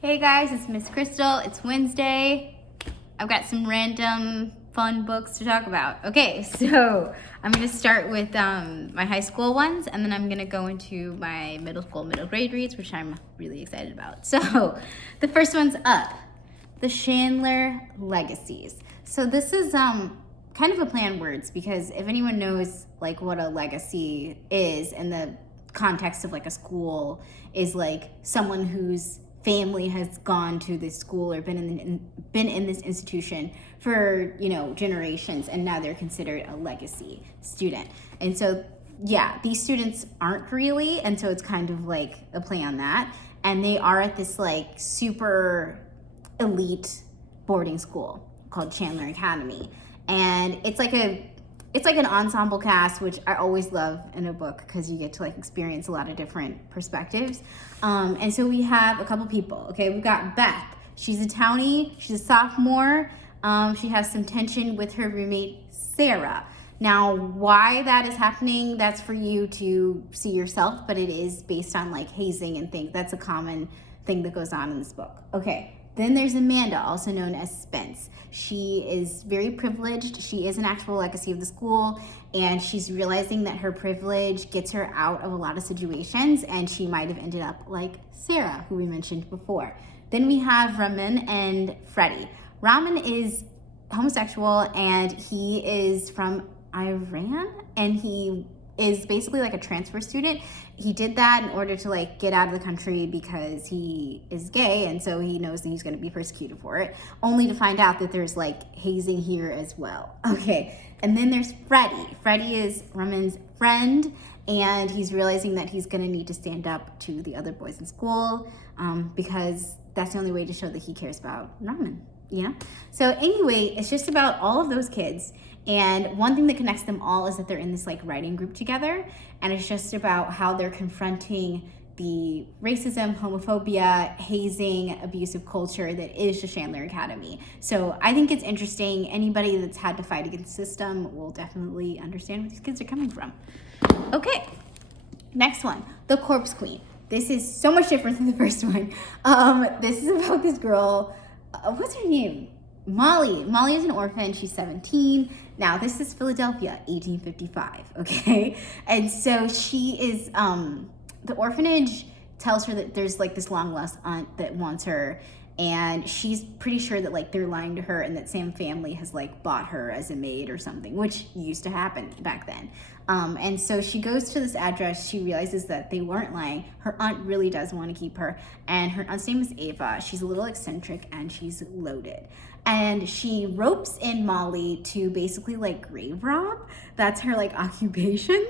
Hey guys, it's Miss Crystal. It's Wednesday. I've got some random fun books to talk about. Okay, so I'm gonna start with my high school ones, and then I'm gonna go into my middle grade reads, which I'm really excited about. So the first one's up, the Chandler Legacies. So this is kind of a play on words, because if anyone knows like what a legacy is in the context of like a school, is like someone whose family has gone to this school or been in this institution for generations, and now they're considered a legacy student. And so yeah, these students aren't really, and so it's kind of like a play on that. And they are at this like super elite boarding school called Chandler Academy, and it's like an ensemble cast, which I always love in a book because you get to like experience a lot of different perspectives. And so we have a couple people. Okay, we've got Beth. She's a townie. She's a sophomore. She has some tension with her roommate Sarah. Now, why that is happening, that's for you to see yourself, but it is based on like hazing and things. That's a common thing that goes on in this book. Okay. Then there's Amanda, also known as Spence. She is very privileged. She is an actual legacy of the school, and she's realizing that her privilege gets her out of a lot of situations, and she might have ended up like Sarah, who we mentioned before. Then we have Rubin and Freddie. Rubin is homosexual, and he is from Iran, and he is basically like a transfer student. He did that in order to like get out of the country because he is gay, and so he knows that he's going to be persecuted for it, only to find out that there's like hazing here as well. Okay, and then there's Freddie. Freddie is Herrman's friend, and he's realizing that he's going to need to stand up to the other boys in school because that's the only way to show that he cares about Herrman, So anyway, it's just about all of those kids. And one thing that connects them all is that they're in this like writing group together, and it's just about how they're confronting the racism, homophobia, hazing, abusive culture that is the Chandler Academy. So I think it's interesting. Anybody that's had to fight against the system will definitely understand where these kids are coming from. Okay, next one, The Corpse Queen. This is so much different than the first one. This is about this girl, what's her name? Molly. Molly is an orphan. She's 17. Now, this is Philadelphia, 1855, okay? And so she is, the orphanage tells her that there's like this long-lost aunt that wants her, and she's pretty sure that like they're lying to her and that Sam's family has like bought her as a maid or something, which used to happen back then. And so she goes to this address. She realizes that they weren't lying. Her aunt really does want to keep her, and her aunt's name is Ava. She's a little eccentric, and she's loaded. And she ropes in Molly to basically like grave rob. That's her like occupation.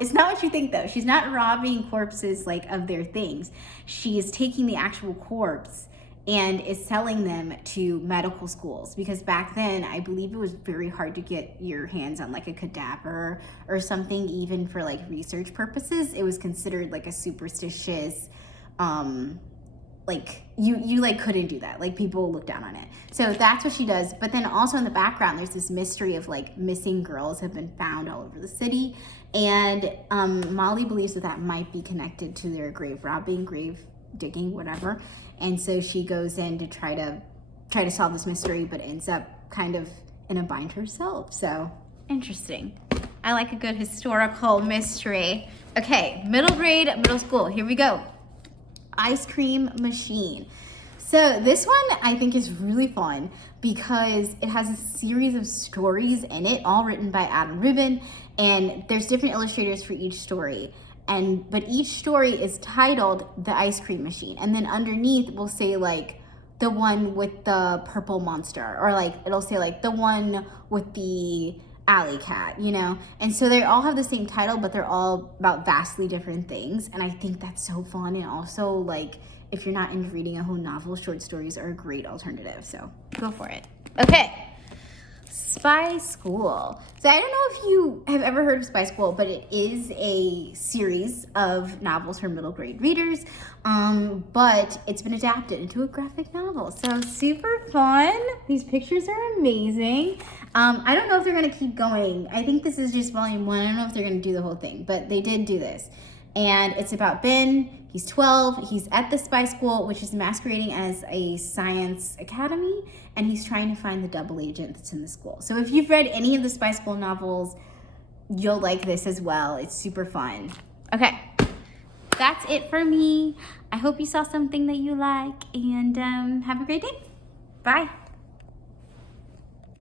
It's not what you think though. She's not robbing corpses like of their things. She is taking the actual corpse and is selling them to medical schools, because back then I believe it was very hard to get your hands on like a cadaver or something, even for like research purposes. It was considered like a superstitious, like you like couldn't do that. Like people looked down on it. So that's what she does. But then also in the background, there's this mystery of like missing girls have been found all over the city. And Molly believes that that might be connected to their grave robbing, grave digging, whatever. And so she goes in to try to solve this mystery, but ends up kind of in a bind herself. So interesting. I like a good historical mystery. Okay, middle school, here we go. Ice Cream Machine. So this one I think is really fun because it has a series of stories in it, all written by Rubin, and there's different illustrators for each story. But each story is titled The Ice Cream Machine, and then underneath will say like the one with the purple monster, or like it'll say like the one with the alley cat, and so they all have the same title, but they're all about vastly different things. And I think that's so fun. And also, like, if you're not into reading a whole novel, short stories are a great alternative, so go for it. Okay, Spy School. So I don't know if you have ever heard of Spy School, but it is a series of novels for middle grade readers, but it's been adapted into a graphic novel, so super fun. These pictures are amazing. I don't know if they're gonna keep going. I think this is just volume 1. I don't know if they're gonna do the whole thing, but they did do this. And it's about Ben. He's 12. He's at the spy school, which is masquerading as a science academy, and he's trying to find the double agent that's in the school. So if you've read any of the spy school novels, you'll like this as well. It's super fun. Okay, that's it for me. I hope you saw something that you like, and have a great day. Bye.